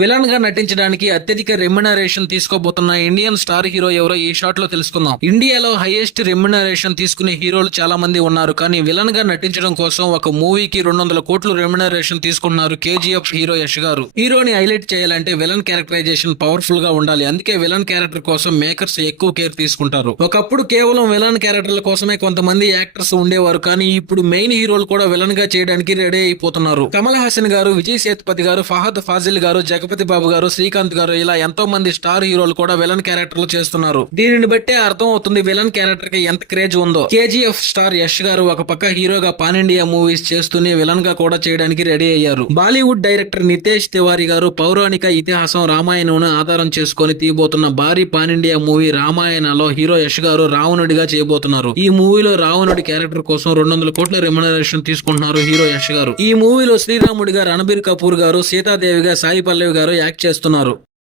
Villain గా నటించడానికి అత్యధిక రెమ్యునరేషన్ తీసుకోబోతున్న ఇండియన్ స్టార్ హీరో ఎవరో ఈ షాట్ లో తెలుసుకుందాం. ఇండియాలో హైయెస్ట్ రెమ్యునరేషన్ తీసుకునే హీరోలు చాలా మంది ఉన్నారు. కానీ విలన్ గా నటించడం కోసం ఒక మూవీకి 200 కోట్లు రెమ్యునరేషన్ తీసుకున్నారు కేజీఎఫ్ హీరో యష్ గారు. హీరోని హైలైట్ చేయాలంటే విలన్ క్యారెక్టరైజేషన్ పవర్ఫుల్ గా ఉండాలి. అందుకే విలన్ క్యారెక్టర్ కోసం మేకర్స్ ఎక్కువ కేర్ తీసుకుంటారు. ఒకప్పుడు కేవలం విలన్ క్యారెక్టర్ల కోసమే కొంతమంది యాక్టర్స్ ఉండేవారు. కానీ ఇప్పుడు మెయిన్ హీరోలు కూడా విలన్ గా చేయడానికి రెడీ అయిపోతున్నారు. కమల్ హాసన్ గారు, విజయ్ సేతుపతి గారు, ఫహద్ ఫాజిల్ గారు, జగపతి బాబు గారు, శ్రీకాంత్ గారు, ఇలా ఎంతో మంది స్టార్ హీరోలు కూడా విలన్ క్యారెక్టర్లు చేస్తున్నారు. దీనిని బట్టే అర్థం అవుతుంది విలన్ క్యారెక్టర్ కి ఎంత క్రేజ్ ఉందో. కేజీఎఫ్ స్టార్ యష్ గారు ఒక పక్క హీరోగా పాన్ ఇండియా మూవీస్ చేస్తూనే విలన్ గా కూడా చేయడానికి రెడీ అయ్యారు. బాలీవుడ్ డైరెక్టర్ నితేష్ తివారీ గారు పౌరాణిక ఇతిహాసం రామాయణం ఆధారం చేసుకుని తీయబోతున్న భారీ pan India movie రామాయణలో hero Yash గారు రావణుడిగా చేయబోతున్నారు. ఈ మూవీలో రావణుడి క్యారెక్టర్ కోసం 200 కోట్ల రెమ్యునరేషన్ తీసుకుంటున్నారు హీరో యష్ గారు. ఈ మూవీలో శ్రీరాముడిగా రణబీర్ కపూర్ గారు, సీతాదేవిగా సాయి పల్లవి గారు యాక్ట్ చేస్తున్నారు.